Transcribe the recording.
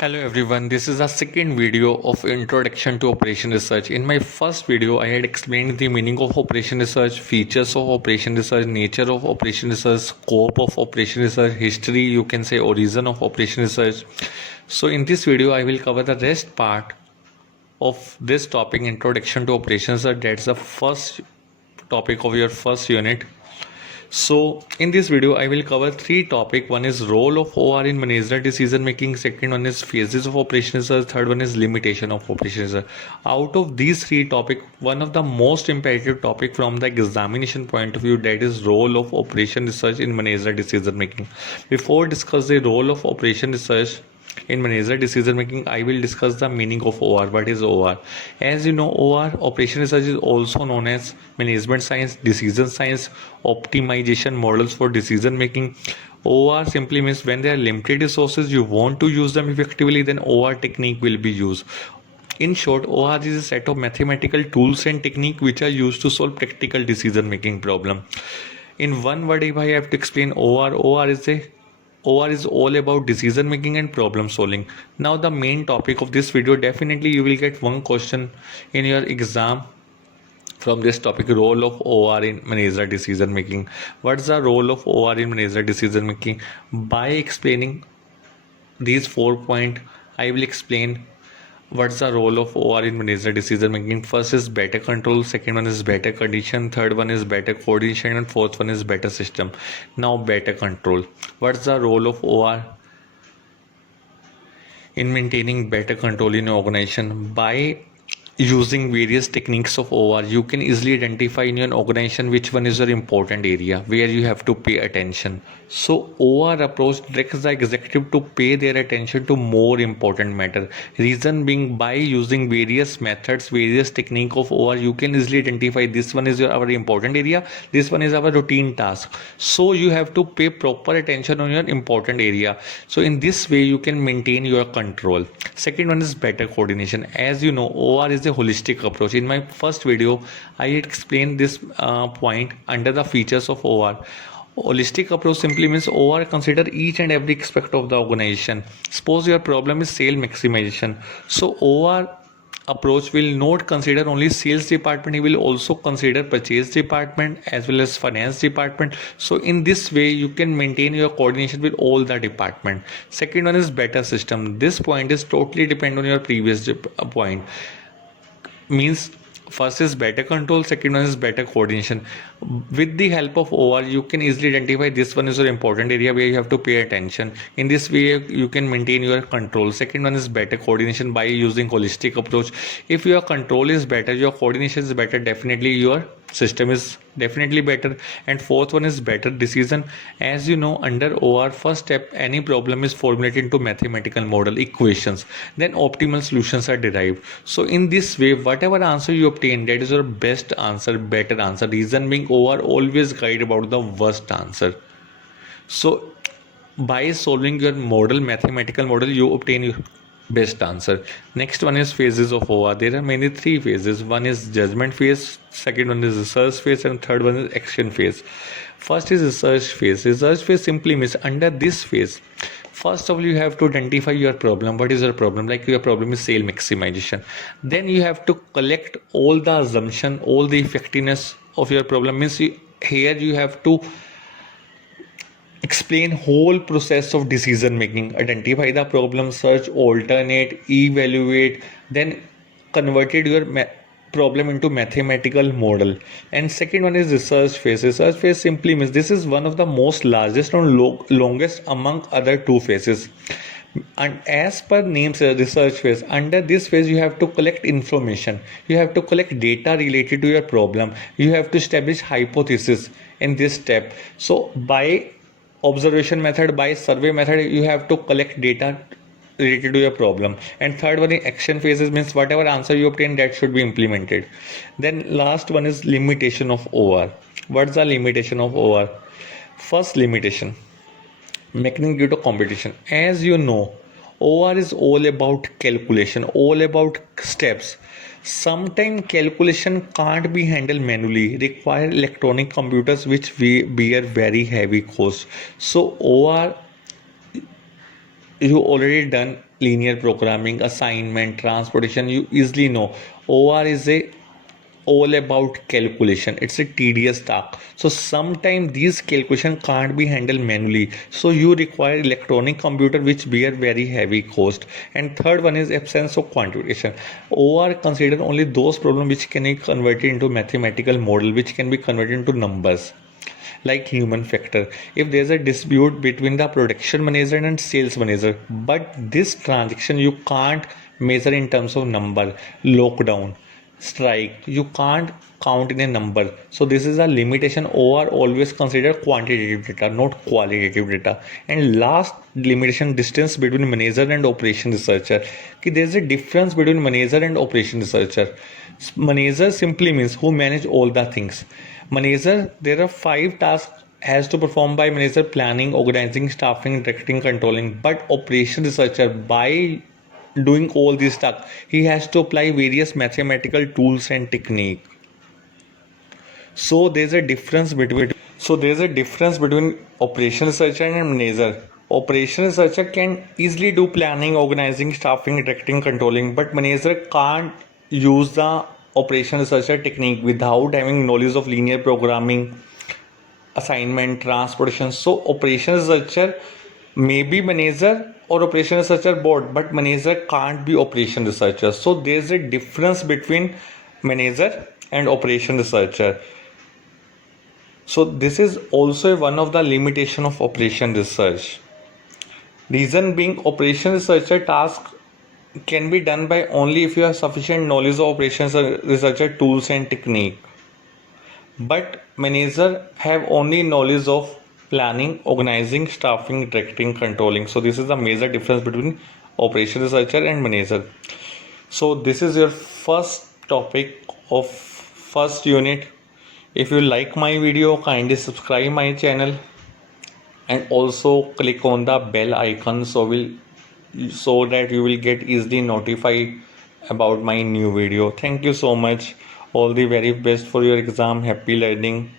Hello everyone, this is our second video of Introduction to Operation Research. In my first video, I had explained the meaning of operation research, features of operation research, nature of operation research, scope of operation research, history, you can say origin of operation research. So in this video, I will cover the rest part of this topic, Introduction to Operation Research. That's the first topic of your first unit. So in this video I will cover three topics. One is role of OR in managerial decision making, second one is phases of operation research, third one is limitation of operation research. Out of these three topics, one of the most imperative topic from the examination point of view, that is role of operation research in managerial decision making. Before discuss the role of operation research in managerial decision making, I will discuss the meaning of OR. What is OR? As you know, OR, operation research, is also known as management science, decision science, optimization models for decision making. OR simply means when there are limited resources, you want to use them effectively, then OR technique will be used. In short, OR is a set of mathematical tools and technique which are used to solve practical decision making problem. In one word, if I have to explain OR is all about decision making and problem solving. Now the main topic of this video, definitely you will get one question in your exam from this topic, role of OR in managerial decision making. What's the role of OR in managerial decision making? By explaining these 4 points, I will explain what's the role of OR in managerial decision making. First is better control, second one is better condition, third one is better coordination, and fourth one is better system. Now better control. What's the role of OR in maintaining better control in organization? By using various techniques of OR, you can easily identify in your organization which one is your important area where you have to pay attention. So OR approach directs the executive to pay their attention to more important matter. Reason being, by using various methods, various technique of OR, you can easily identify this one is our important area, this one is our routine task. So you have to pay proper attention on your important area. So in this way you can maintain your control. Second one is better coordination. As you know, OR is a holistic approach. In my first video I explained this point under the features of OR. Holistic approach simply means OR consider each and every aspect of the organization. Suppose your problem is sale maximization, so OR approach will not consider only sales department, he will also consider purchase department as well as finance department. So in this way you can maintain your coordination with all the department. Second one is better system. This point is totally depend on your previous point. Means first is better control, second one is better coordination. With the help of OR you can easily identify this one is your important area where you have to pay attention. In this way you can maintain your control. Second one is better coordination by using holistic approach. If your control is better, your coordination is better, definitely your system is definitely better. And fourth one is better decision. As you know, under OR, first step, any problem is formulated into mathematical model equations, then optimal solutions are derived. So in this way, whatever answer you obtain, that is your best answer, better answer. Reason being, OR always guide about the worst answer. So by solving your model, mathematical model, you obtain your best answer. Next one is phases of OR. There are mainly three phases. One is judgment phase, second one is research phase, and third one is action phase. First is research phase. Research phase simply means under this phase, first of all you have to identify your problem. What is your problem? Like your problem is sale maximization. Then you have to collect all the assumption, all the effectiveness of your problem. Means here you have to explain whole process of decision making, identify the problem, search, alternate, evaluate, then converted your problem into mathematical model. And second one is research phase. Research phase simply means this is one of the most largest and longest among other two phases. And as per name says, research phase, under this phase you have to collect information, you have to collect data related to your problem, you have to establish hypothesis in this step. So by observation method, by survey method, you have to collect data related to your problem. And third one is action phases, means whatever answer you obtain, that should be implemented. Then last one is limitation of OR. What's the limitation of OR? First limitation, mechanism due to competition. As you know, OR is all about calculation, all about steps. Sometimes calculation can't be handled manually, require electronic computers which bear very heavy cost. So OR you already done linear programming, assignment, transportation, you easily know OR is a all about calculation. It's a tedious task, so sometimes these calculation can't be handled manually, so you require electronic computer which bear very heavy cost. And third one is absence of quantification. OR consider only those problems which can be converted into mathematical model, which can be converted into numbers, like human factor. If there's a dispute between the production manager and sales manager, but this transaction you can't measure in terms of number, lockdown, strike, you can't count in a number. So this is a limitation. Or always consider quantitative data, not qualitative data. And last limitation, distance between manager and operation researcher. There's a difference between manager and operation researcher. Manager simply means who manage all the things. Manager, there are 5 tasks has to perform by manager: planning, organizing, staffing, directing, controlling. But operation researcher, by doing all this stuff, he has to apply various mathematical tools and technique. So there's a difference between operation researcher and manager. Operation researcher can easily do planning, organizing, staffing, directing, controlling, but manager can't use the operation researcher technique without having knowledge of linear programming, assignment, transportation. So operation researcher may be manager or operation researcher board, but manager can't be operation researcher. So there's a difference between manager and operation researcher. So this is also one of the limitation of operation research. Reason being, operation researcher task can be done by only if you have sufficient knowledge of operations researcher tools and technique. But manager have only knowledge of planning, organizing, staffing, directing, controlling. So this is the major difference between operation researcher and manager. So this is your first topic of first unit. If you like my video, kindly subscribe my channel and also click on the bell icon so that you will get easily notified about my new video. Thank you so much. All the very best for your exam. Happy learning.